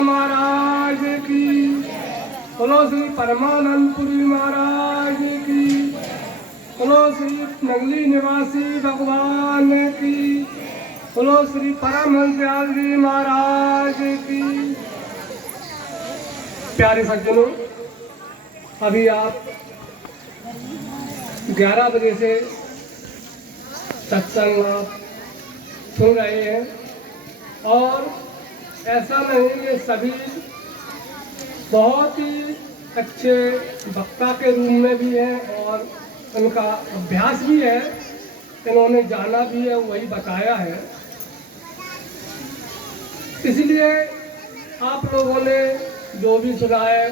महाराज की। बोलो श्री परमानंदपुरी महाराज की। बोलो श्री नगली निवासी भगवान की। बोलो श्री परमहंस दयाल जी महाराज की। प्यारे सज्जनों, अभी आप 11 बजे से सत्संग आप सुन रहे हैं और ऐसा नहीं, ये सभी बहुत ही अच्छे वक्ता के रूप में भी हैं और उनका अभ्यास भी है, इन्होंने जाना भी है, वही बताया है। इसलिए आप लोगों ने जो भी सुना है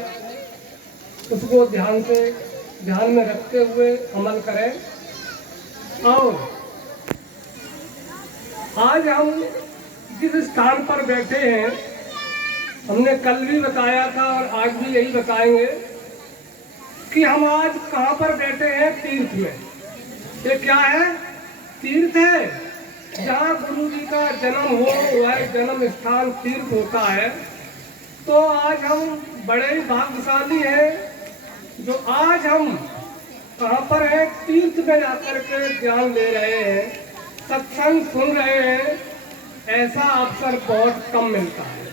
उसको ध्यान में रखते हुए अमल करें। और आज हम जिस स्थान पर बैठे हैं, हमने कल भी बताया था और आज भी यही बताएंगे कि हम आज कहाँ पर बैठे हैं। तीर्थ में। ये क्या है? तीर्थ है। जहाँ गुरु जी का जन्म हो वह जन्म स्थान तीर्थ होता है। तो आज हम बड़े ही भाग्यशाली हैं जो आज हम कहाँ पर हैं? तीर्थ में जाकर के ज्ञान ले रहे हैं, सत्संग सुन रहे हैं। ऐसा अवसर बहुत कम मिलता है।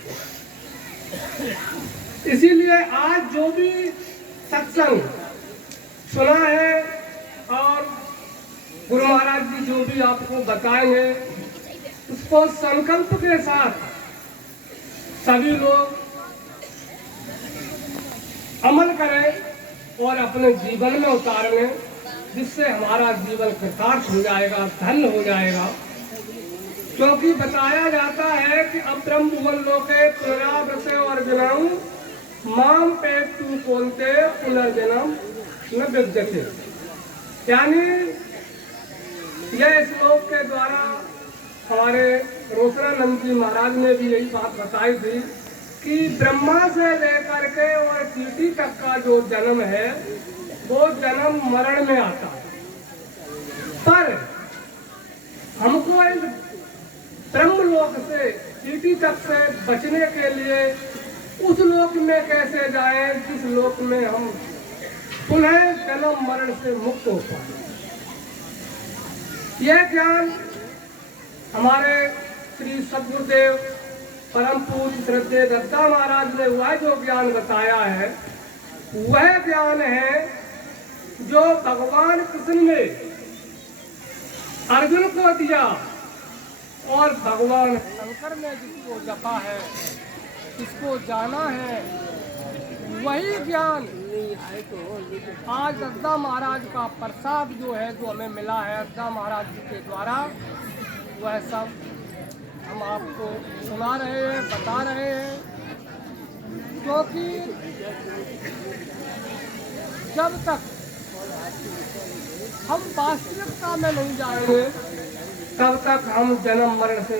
इसीलिए आज जो भी सत्संग सुना है और गुरु महाराज जी जो भी आपको बताएंगे उसको संकल्प के साथ सभी लोग अमल करें और अपने जीवन में उतार लें, जिससे हमारा जीवन कृतार्थ हो जाएगा, धन्य हो जाएगा। क्योंकि बताया जाता है कि अब्रह्म भुवन लोके पुनरावृते अर्जुनम माम पेतु कोन्ते पुनर्जन्म न विद्यते। यानी यह श्लोक के द्वारा हमारे रोसरानंद जी महाराज ने भी यही बात बताई थी कि ब्रह्मा से लेकर के और चींटी तक का जो जन्म है वो जन्म मरण में आता है। पर हमको इस ब्रह्मलोक से चींटी तक से बचने के लिए उस लोक में कैसे जाएं जिस लोक में हम पुनः जन्म मरण से मुक्त हो पाए। यह ज्ञान हमारे श्री सद्गुरुदेव परम पूज्य श्रद्धेय दत्ता महाराज ने वह जो ज्ञान बताया है वह ज्ञान है जो भगवान कृष्ण ने अर्जुन को दिया और भगवान शंकर ने जिसको जपा है, जिसको जाना है, वही ज्ञान आज दत्ता महाराज का प्रसाद जो है जो हमें मिला है दत्ता महाराज जी के द्वारा, वह सब हम आपको सुना रहे हैं, बता रहे हैं। क्योंकि जब तक हम वास्तविकता में नहीं जाएंगे तब तक हम जन्म मरण से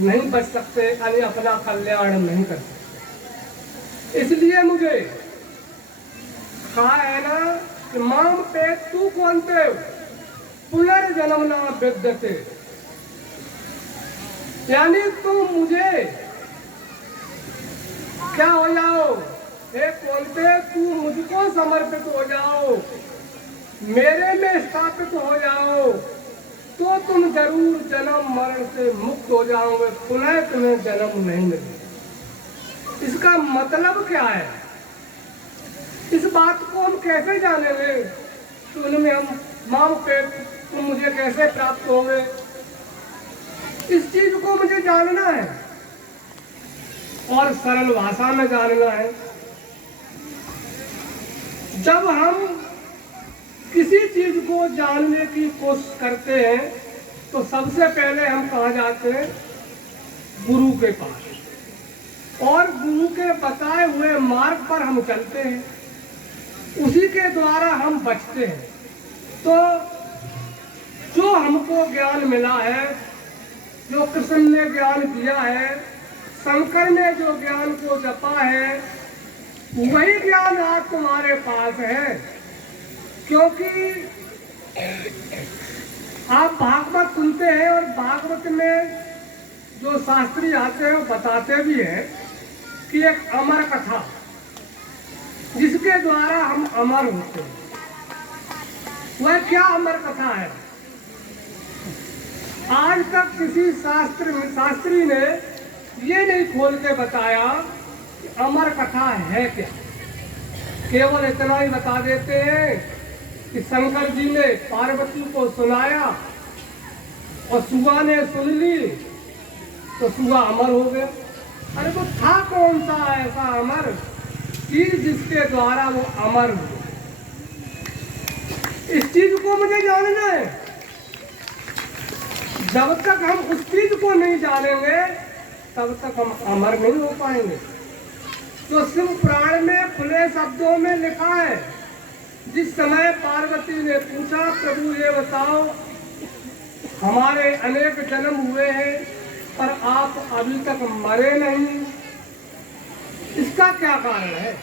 नहीं बच सकते, यानी अपना कल्याण नहीं कर सकते। इसलिए मुझे कहा है ना कि माम पे तू कौनते पुनर्जन्म ना विद्यते। यानी तुम मुझे क्या हो जाओ, हे कौनते तू मुझको समर्पित हो जाओ, मेरे में स्थापित हो जाओ, तो तुम जरूर जन्म मरण से मुक्त हो जाओगे, पुनः तुम्हें जन्म नहीं मिलेगा। इसका मतलब क्या है? इस बात को हम कैसे जानेंगे? तो उनमें हम माम पे तुम मुझे कैसे प्राप्त होंगे, इस चीज को मुझे जानना है और सरल भाषा में जानना है। जब हम किसी चीज को जानने की कोशिश करते हैं तो सबसे पहले हम कहाँ जाते हैं? गुरु के पास। और गुरु के बताए हुए मार्ग पर हम चलते हैं, उसी के द्वारा हम बचते हैं। तो जो हमको ज्ञान मिला है, जो कृष्ण ने ज्ञान दिया है, शंकर ने जो ज्ञान को जपा है, वही ज्ञान आज तुम्हारे पास है। क्योंकि आप भागवत सुनते हैं और भागवत में जो शास्त्री आते हैं वो बताते भी हैं एक अमर कथा जिसके द्वारा हम अमर होते हैं। वह क्या अमर कथा है? आज तक किसी शास्त्री ने ये नहीं खोल के बताया कि अमर कथा है क्या। केवल इतना ही बता देते हैं कि शंकर जी ने पार्वती को सुनाया और सुगा ने सुन ली तो सुगा अमर हो गया। अरे वो था कौन सा ऐसा अमर कि जिसके द्वारा वो अमर हुए? इस चीज को मुझे जानना है। जब तक हम उस चीज को नहीं जानेंगे तब तक हम अमर नहीं हो पाएंगे। तो शिव पुराण में खुले शब्दों में लिखा है, जिस समय पार्वती ने पूछा प्रभु ये बताओ हमारे अनेक जन्म हुए हैं पर आप अभी तक मरे नहीं, इसका क्या कारण है?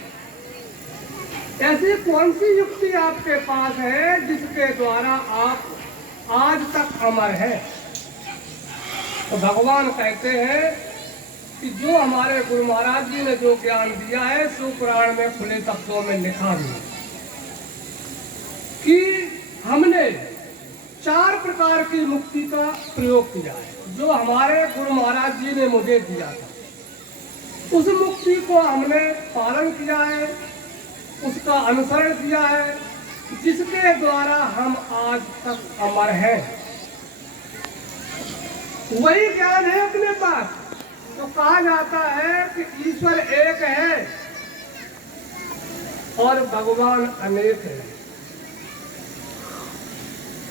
ऐसी कौन सी युक्ति आपके पास है जिसके द्वारा आप आज तक अमर है? तो भगवान कहते हैं कि जो हमारे गुरु महाराज जी ने जो ज्ञान दिया है शिव पुराण में खुले शब्दों में लिखा भी है कि हमने 4 प्रकार की मुक्ति का प्रयोग किया है जो हमारे गुरु महाराज जी ने मुझे दिया था। उस मुक्ति को हमने पालन किया है, उसका अनुसरण किया है, जिसके द्वारा हम आज तक अमर हैं। वही ज्ञान है अपने पास। तो कहा जाता है कि ईश्वर एक है और भगवान अनेक है।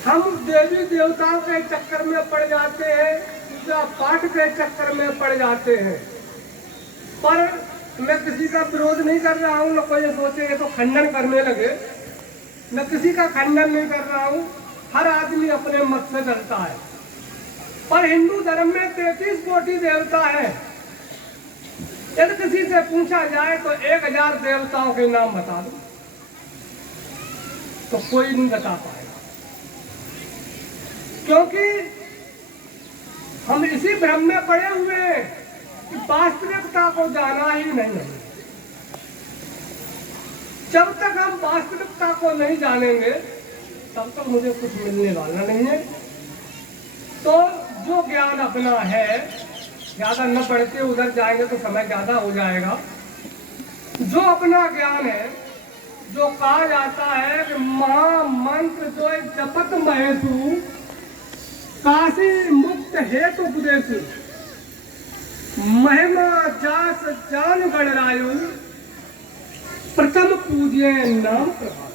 हम देवी देवताओं के चक्कर में पड़ जाते हैं, पूजा पाठ के चक्कर में पड़ जाते हैं। पर मैं किसी का विरोध नहीं कर रहा हूँ, लोग ये सोचे ये तो खंडन करने लगे। मैं किसी का खंडन नहीं कर रहा हूँ, हर आदमी अपने मत से चलता है। पर हिंदू धर्म में 33 कोटि देवता है। यदि किसी से पूछा जाए तो 1000 देवताओं के नाम बता दो तो कोई नहीं बता पाएगा, क्योंकि हम इसी भ्रम में पड़े हुए हैं कि वास्तविकता को जाना ही नहीं है। जब तक हम वास्तविकता को नहीं जानेंगे तब तक मुझे कुछ मिलने वाला नहीं है। तो जो ज्ञान अपना है, ज्यादा न पढ़ते उधर जाएंगे तो समय ज्यादा हो जाएगा। जो अपना ज्ञान है, जो कहा जाता है कि महामंत्र जो जपत महेशु काशी मुक्त हेतु उपदेशु महिमा जास जान गणरायु प्रथम पूज्य नाम प्रभात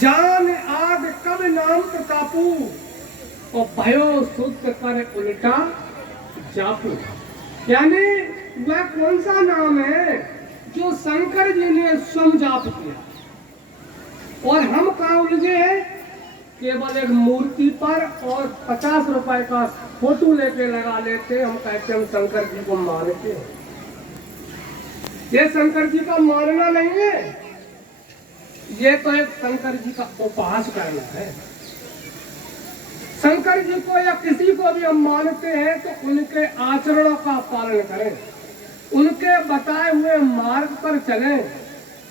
जान आद कब नाम प्रतापू और भयो शुद्ध कर उल्टा जापू। यानी वह कौन सा नाम है जो शंकर जी ने स्वयं जाप किया और हम कहाँ उलझे हैं? केवल एक मूर्ति पर और 50 रुपए का फोटो लेके लगा लेते। हम कहते हम शंकर जी को मानते हैं। ये शंकर जी का मानना नहीं है, ये तो एक शंकर जी का उपहास करना है। शंकर जी को या किसी को भी हम मानते हैं तो उनके आचरणों का पालन करें, उनके बताए हुए मार्ग पर चलें,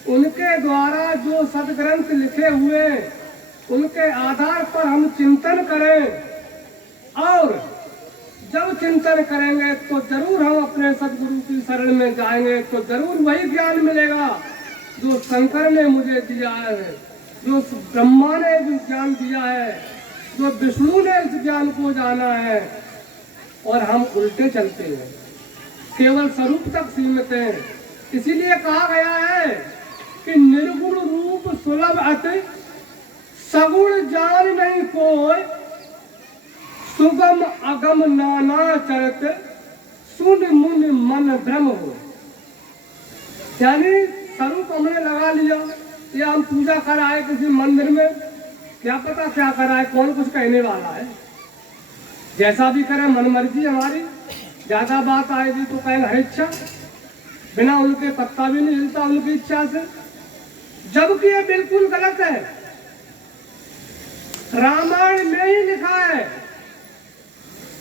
उनके द्वारा जो सदग्रंथ लिखे हुए उनके आधार पर हम चिंतन करें। और जब चिंतन करेंगे तो जरूर हम अपने सदगुरु की शरण में जाएंगे, तो जरूर वही ज्ञान मिलेगा जो शंकर ने मुझे दिया है, जो ब्रह्मा ने भी ज्ञान दिया है, जो विष्णु ने इस ज्ञान को जाना है। और हम उल्टे चलते हैं, केवल स्वरूप तक सीमित हैं। इसीलिए कहा गया है कि निर्गुण रूप सुलभ अति सगुण जान नहीं कोई सुगम अगम नाना चरत सुन मुन मन भ्रम हो। यानी स्वरूप हमने लगा लिया, या हम पूजा कराए किसी मंदिर में, क्या पता क्या कराए, कौन कुछ कहने वाला है। जैसा भी करे मन मर्जी हमारी। ज्यादा बात आएगी तो कहेंगे हर इच्छा, बिना उनके पत्ता भी नहीं हिलता उनकी इच्छा से, जबकि ये बिल्कुल गलत है। रामायण में ही लिखा है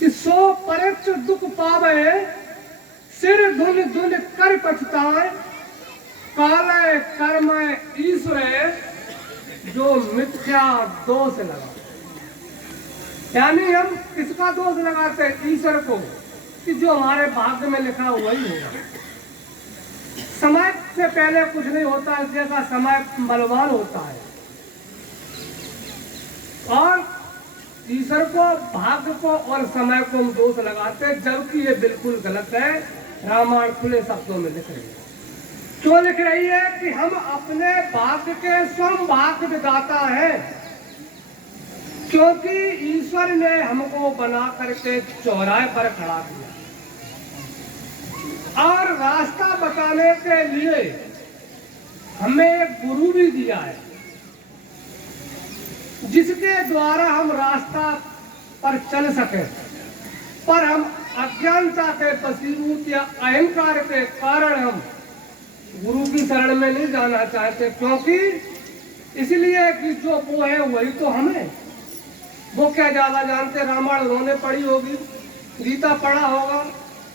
कि 100 परीक्ष दुख पावे सिर धुन धुन कर पछताए, काले कर्म ईश्वर जो मिथ्या दोष लगा। यानी हम किसका दोष लगाते हैं? ईश्वर को, कि जो हमारे भाग्य में लिखा हुआ ही होगा। समय से पहले कुछ नहीं होता है, जैसा समय बलवान होता है। और ईश्वर को, भाग्य को और समय को हम दोष लगाते हैं, जबकि ये बिल्कुल गलत है। रामायण खुले शब्दों में लिख रही है। क्यों लिख रही है? कि हम अपने भाग्य के स्वयं भाग्य विधाता है, क्योंकि ईश्वर ने हमको बना करके चौराहे पर खड़ा किया और रास्ता बताने के लिए हमें एक गुरु भी दिया है, जिसके द्वारा हम रास्ता पर चल सके। पर हम अज्ञानता के वशीभूत या अहंकार के कारण हम गुरु की शरण में नहीं जाना चाहते, क्योंकि इसलिए कि जो वो है वही तो हमें। वो क्या ज्यादा जानते? रामायण उन्होंने पढ़ी होगी, गीता पढ़ा होगा,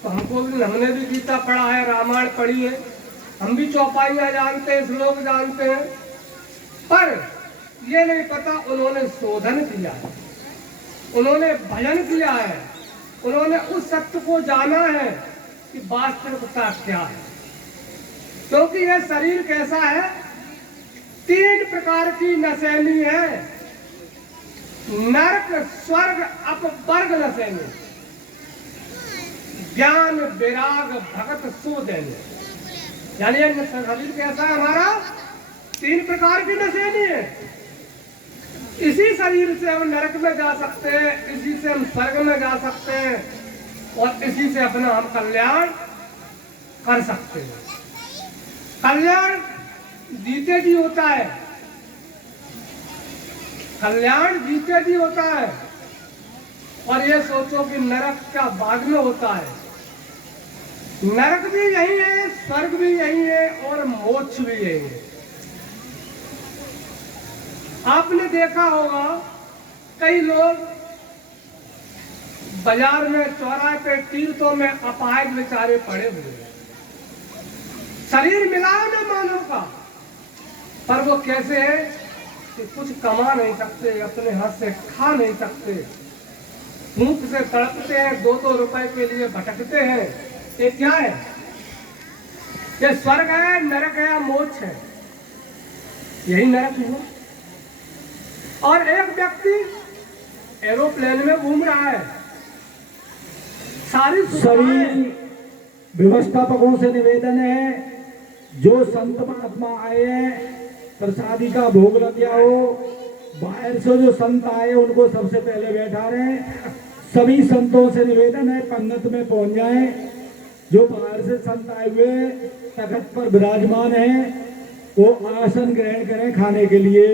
तो हमने भी गीता पढ़ा है, रामायण पढ़ी है, हम भी चौपाइयाँ जानते हैं, श्लोक जानते हैं। पर ये नहीं पता उन्होंने शोधन किया है, उन्होंने भजन किया है, उन्होंने उस सत्य को जाना है कि वास्तविकता क्या है। क्योंकि यह शरीर कैसा है? 3 प्रकार की नशैनी है, नरक, स्वर्ग, अपवर्ग नशैनी, ज्ञान, विराग, भगत, सुदैन्य। यानी यह शरीर कैसा है हमारा? 3 प्रकार की नशैनी है। इसी शरीर से हम नरक में जा सकते हैं, इसी से हम स्वर्ग में जा सकते हैं, और इसी से अपना हम कल्याण कर सकते हैं। कल्याण जीते जी होता है, कल्याण जीते जी होता है। और ये सोचो कि नरक क्या बाद में होता है? नरक भी यही है, स्वर्ग भी यही है, और मोक्ष भी यही है। आपने देखा होगा कई लोग बाजार में, चौराहे पे, तीर्थों में अपाहिज बेचारे पड़े हुए हैं। शरीर मिला है ना मानव का, पर वो कैसे है कि कुछ कमा नहीं सकते, अपने हाथ से खा नहीं सकते, भूख से तड़पते हैं, 2-2 रुपए के लिए भटकते हैं। ये क्या है? ये स्वर्ग है, नरक है या मोक्ष है? यही नरक है। और एक व्यक्ति एरोप्लेन में घूम रहा है, सभी व्यवस्थापकों से निवेदन है, जो संत महात्मा आए हैं प्रसादी का भोग लग गया हो, बाहर से जो संत आए उनको सबसे पहले बैठा रहे। सभी संतों से निवेदन है पंगत में पहुंच जाएं। जो बाहर से संत आए हुए तखत पर विराजमान हैं वो आसन ग्रहण करें खाने के लिए।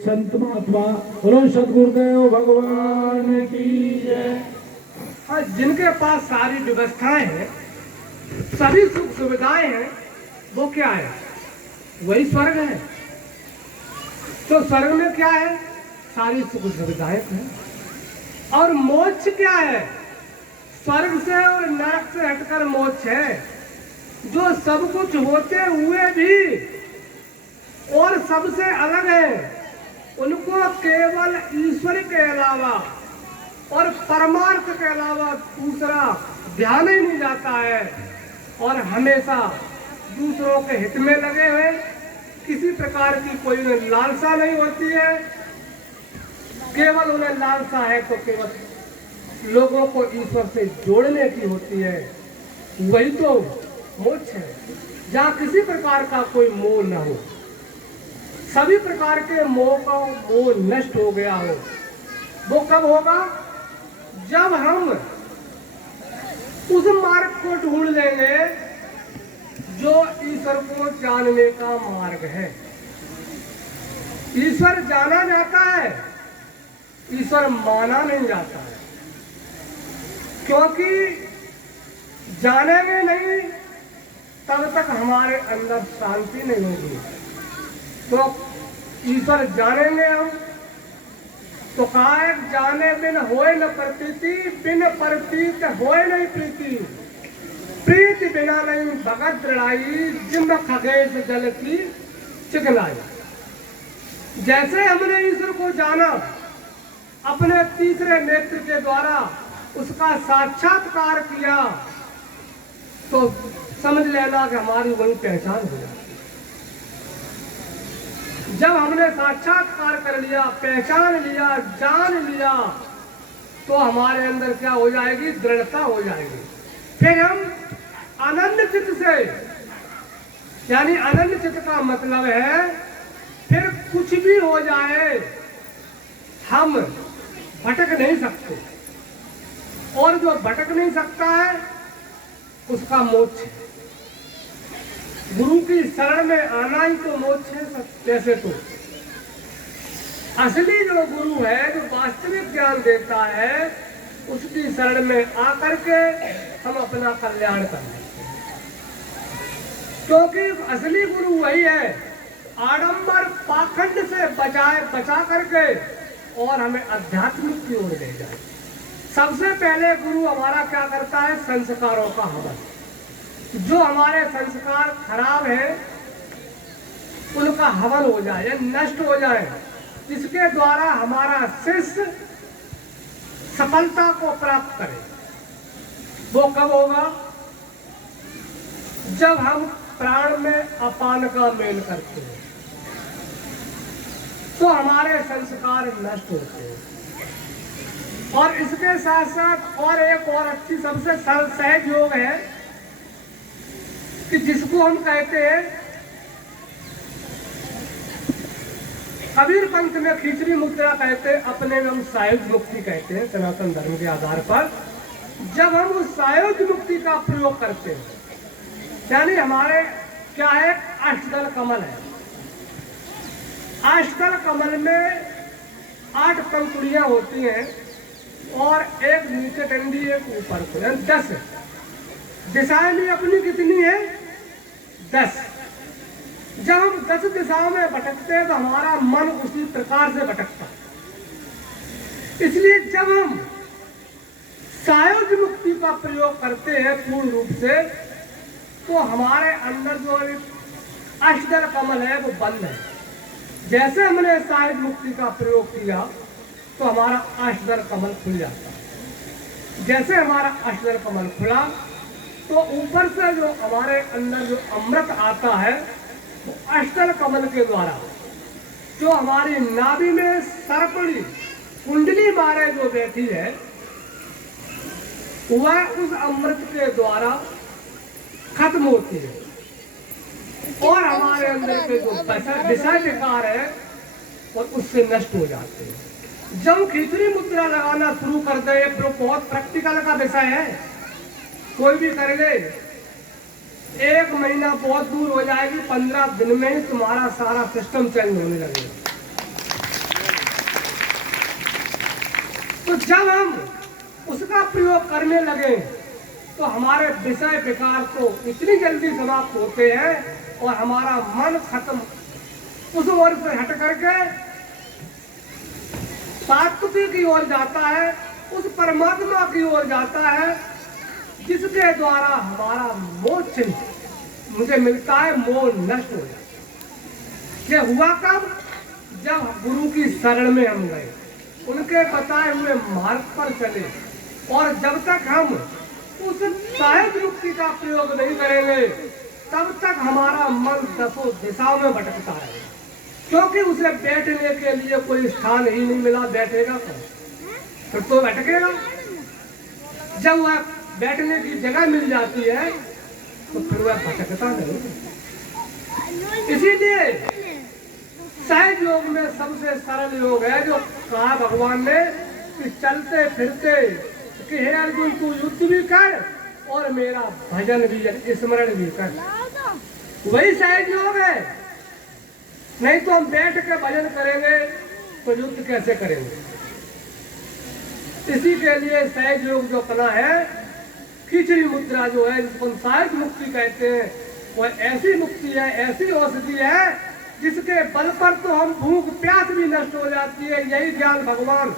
संत महात्मा बोलो सद्गुरुदेव भगवान की जय। हाँ, जिनके पास सारी व्यवस्थाएं हैं, सभी सुख सुविधाएं हैं, वो क्या है? वही स्वर्ग है। तो स्वर्ग में क्या है? सारी सुख सुविधाएं हैं। और मोक्ष क्या है? स्वर्ग से और नरक से हटकर मोक्ष है, जो सब कुछ होते हुए भी और सबसे अलग है। उनको केवल ईश्वर के अलावा और परमार्थ के अलावा दूसरा ध्यान ही नहीं जाता है, और हमेशा दूसरों के हित में लगे हुए, किसी प्रकार की कोई उन्हें लालसा नहीं होती है। केवल उन्हें लालसा है तो केवल लोगों को ईश्वर से जोड़ने की होती है। वही तो मोक्ष है, जहाँ किसी प्रकार का कोई मोह न हो, सभी प्रकार के मोह का मोह नष्ट हो गया हो। वो कब होगा? जब हम उस मार्ग को ढूंढ लेंगे जो ईश्वर को जानने का मार्ग है। ईश्वर जाना जाता है, ईश्वर माना नहीं जाता है। क्योंकि जानेंगे नहीं तब तक हमारे अंदर शांति नहीं होगी। तो ईश्वर जानेंगे हम तो कायक जाने बिन होए न प्रतीति, बिन प्रतीत होए नहीं प्रीति। प्रीत बिना नहीं भगत दृढ़ाई, जिम खगेश जल की चिकनाई। जैसे हमने ईश्वर को जाना अपने तीसरे नेत्र के द्वारा, उसका साक्षात्कार किया, तो समझ लेना कि हमारी वही पहचान हो जाती। जब हमने साक्षात्कार कर लिया, पहचान लिया, जान लिया, तो हमारे अंदर क्या हो जाएगी? दृढ़ता हो जाएगी। फिर हम आनंद चित्त से, यानी आनंद चित्त का मतलब है फिर कुछ भी हो जाए हम भटक नहीं सकते, और जो भटक नहीं सकता है उसका मोक्ष है। गुरु की शरण में आना ही तो मोक्ष है। वैसे तो असली जो गुरु है, जो वास्तविक ज्ञान देता है, उसकी शरण में आकर के हम अपना कल्याण कर लेते हैं। क्योंकि असली गुरु वही है, आडंबर पाखंड से बचा करके और हमें आध्यात्मिक की ओर ले जाए। सबसे पहले गुरु हमारा क्या करता है? संस्कारों का हवन। जो हमारे संस्कार खराब है उनका हवन हो जाए, नष्ट हो जाए, जिसके द्वारा हमारा शिष्य सफलता को प्राप्त करे। वो कब होगा? जब हम प्राण में अपान का मेल करते हैं, तो हमारे संस्कार नष्ट होते हैं। और इसके साथ साथ और एक और अच्छी सबसे सरल सहज योग है कि जिसको हम कहते हैं, कबीर पंथ में खिचड़ी मुद्रा कहते हैं, अपने में हम सायुज मुक्ति कहते हैं सनातन धर्म के आधार पर। जब हम उस सायुज मुक्ति का प्रयोग करते हैं, यानी हमारे क्या है? अष्टदल कमल है। अष्टदल कमल में 8 पंखुड़ियां होती हैं और एक नीचे डंडी, एक ऊपर को, 10 दिशाएं भी अपनी कितनी है? 10। जब हम 10 दिशाओं में भटकते हैं तो हमारा मन उसी प्रकार से भटकता है। इसलिए जब हम सायुज मुक्ति का प्रयोग करते हैं पूर्ण रूप से, तो हमारे अंदर जो अष्टदल कमल है वो बंद है। जैसे हमने सायुज मुक्ति का प्रयोग किया तो हमारा अष्टदल कमल खुल जाता है। जैसे हमारा अष्टदल कमल खुला तो ऊपर से जो हमारे अंदर जो अमृत आता है, वो अष्टदल कमल के द्वारा, जो हमारी नाभि में सर्पणी कुंडली मारे जो बैठी है, वह उस अमृत के द्वारा खत्म होती है और हमारे अंदर के जो विषय विकार है और उससे नष्ट हो जाते हैं। जब खिचड़ी मुद्रा लगाना शुरू कर दे, बहुत प्रैक्टिकल का विषय है, कोई भी कर ले, 1 महीना बहुत दूर हो जाएगी, 15 दिन में ही तुम्हारा सारा सिस्टम चेंज होने लगेगा। तो जब हम उसका प्रयोग करने लगे तो हमारे विषय विकार तो इतनी जल्दी समाप्त होते हैं और हमारा मन खत्म उस ओर से हट करके सात्विक की ओर जाता है, उस परमात्मा की ओर जाता है, जिसके द्वारा हमारा मोक्ष मुझे मिलता है, मोह नष्ट हो जाता है। ये हुआ कब? जब गुरु की शरण में हम गए, उनके बताए हुए मार्ग पर चले, और जब तक हम उस सायुज मुक्ति का प्रयोग नहीं करेंगे तब तक हमारा मन 10 दिशाओं में भटकता है, क्योंकि उसे बैठने के लिए कोई स्थान ही नहीं मिला। बैठेगा फिर तो भटकेगा। जब वह बैठने की जगह मिल जाती है तो फिर वह भटकता नहीं। इसीलिए सहज योग में सबसे सरल योग है जो कहा भगवान ने कि चलते फिरते कि हे अर्जुन तू युद्ध भी कर और मेरा भजन भी, स्मरण भी कर। वही सहज योग है। नहीं तो हम बैठ के भजन करेंगे तो युद्ध कैसे करेंगे? इसी के लिए सहज योग जो अपना है, खिचड़ी मुद्रा जो है, जिसको हम सायुज मुक्ति कहते हैं, वह ऐसी मुक्ति है, ऐसी औषधि है जिसके बल पर तो हम भूख प्यास भी नष्ट हो जाती है। यही ज्ञान भगवान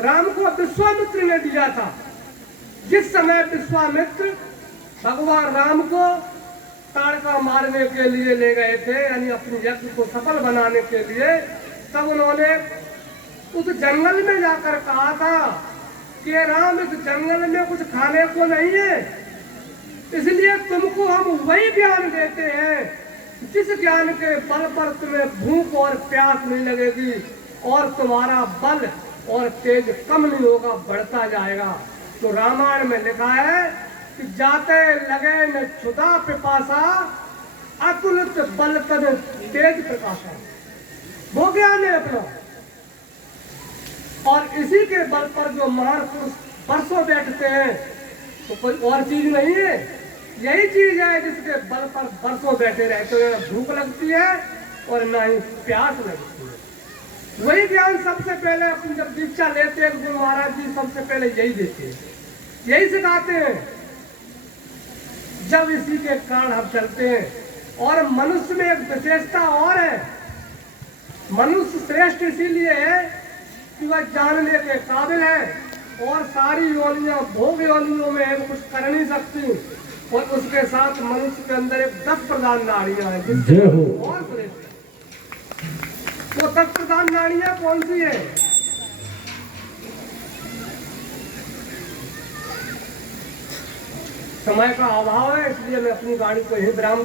राम को विश्वामित्र ने दिया था। जिस समय विश्वामित्र भगवान राम को ताड़का मारने के लिए ले गए थे, यानी अपनी यज्ञ को सफल बनाने के लिए। तब उन्होंने उस जंगल में जाकर कहा था कि राम, इस जंगल में कुछ खाने को नहीं है, इसलिए तुमको हम वही ज्ञान देते हैं जिस ज्ञान के बल पर तुम्हें भूख और प्यास नहीं लगेगी और तुम्हारा बल और तेज कम नहीं होगा, बढ़ता जाएगा। तो रामायण में लिखा है कि जाते लगे न क्षुधा पिपासा, अतुलित बल तद तेज प्रकाशा। वो ज्ञान है अपना, और इसी के बल पर जो महान पुरुष बरसों बैठते हैं, तो कोई और चीज नहीं है, यही चीज है जिसके बल पर बरसों बैठे रहते हैं। भूख लगती है और ना ही प्यास लगती है। वही ज्ञान सबसे पहले अपनी जब दीक्षा लेते हैं, गुरु महाराज जी सबसे पहले यही देते हैं, यही सिखाते हैं। जब इसी के कारण हम चलते हैं। और मनुष्य में एक विशेषता और है, मनुष्य श्रेष्ठ इसीलिए है कि वह जानने के काबिल है और सारी योनियां भोग योनियों में है, कुछ कर नहीं सकती। और उसके साथ मनुष्य के अंदर एक 10 प्रधान नाड़ियां हैं जिससे और श्रेष्ठ है। वो 10 प्रधान नाड़ियां कौन सी है? समय का अभाव है, इसलिए मैं अपनी गाड़ी को ही विराम दे